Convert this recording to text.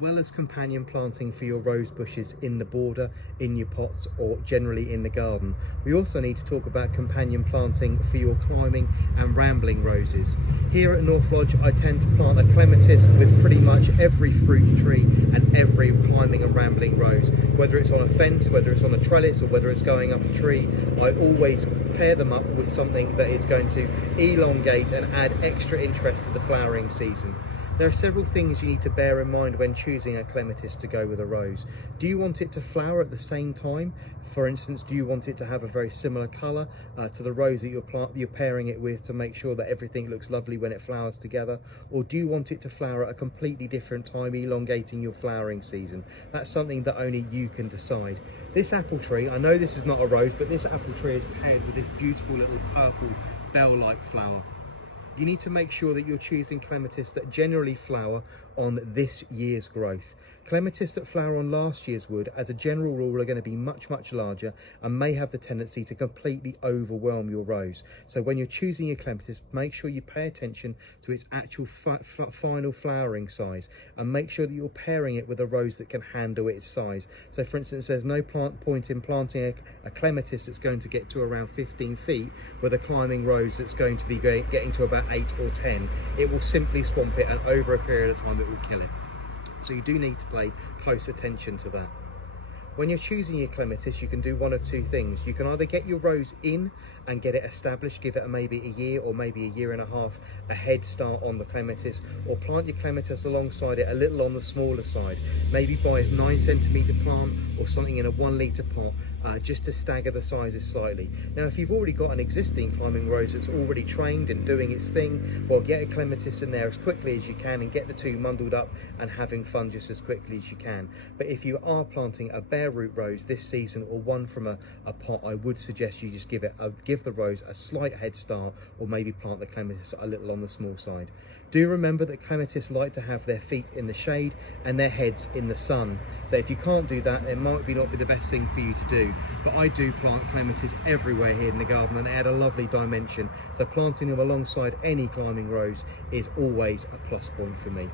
Well as companion planting for your rose bushes in the border, in your pots, or generally in the garden, we also need to talk about companion planting for your climbing and rambling roses. Here at North Lodge, I tend to plant a clematis with pretty much every fruit tree and every climbing and rambling rose. Whether it's on a fence, whether it's on a trellis, or whether it's going up a tree, I always pair them up with something that is going to elongate and add extra interest to the flowering season. There are several things you need to bear in mind when choosing a clematis to go with a rose. Do you want it to flower at the same time? For instance, do you want it to have a very similar colour to the rose that you're pairing it with to make sure that everything looks lovely when it flowers together? Or do you want it to flower at a completely different time, elongating your flowering season? That's something that only you can decide. This apple tree, I know this is not a rose, but this apple tree is paired with this beautiful little purple bell-like flower. You need to make sure that you're choosing clematis that generally flower on this year's growth. Clematis that flower on last year's wood, as a general rule, are going to be much larger and may have the tendency to completely overwhelm your rose. So when you're choosing your clematis, make sure you pay attention to its actual final flowering size, and make sure that you're pairing it with a rose that can handle its size. So for instance, there's no point in planting a clematis that's going to get to around 15 feet with a climbing rose that's going to be getting to about 8 or 10. It will simply swamp it, and over a period of time it will kill it. So you do need to pay close attention to that. When you're choosing your clematis, you can do one of two things. You can either get your rose in and get it established, give it maybe a year or maybe a year and a half a head start on the clematis, or plant your clematis alongside it a little on the smaller side. Maybe buy a 9-centimetre plant or something in a 1-litre pot, just to stagger the sizes slightly. Now, if you've already got an existing climbing rose that's already trained and doing its thing, well, get a clematis in there as quickly as you can and get the two bundled up and having fun just as quickly as you can. But if you are planting a bare root rose this season, or one from a pot, I would suggest you just give the rose a slight head start, or maybe plant the clematis a little on the small side. Do remember that clematis like to have their feet in the shade and their heads in the sun. So if you can't do that, it might not be the best thing for you to do. But I do plant clematis everywhere here in the garden, and they add a lovely dimension. So planting them alongside any climbing rose is always a plus point for me.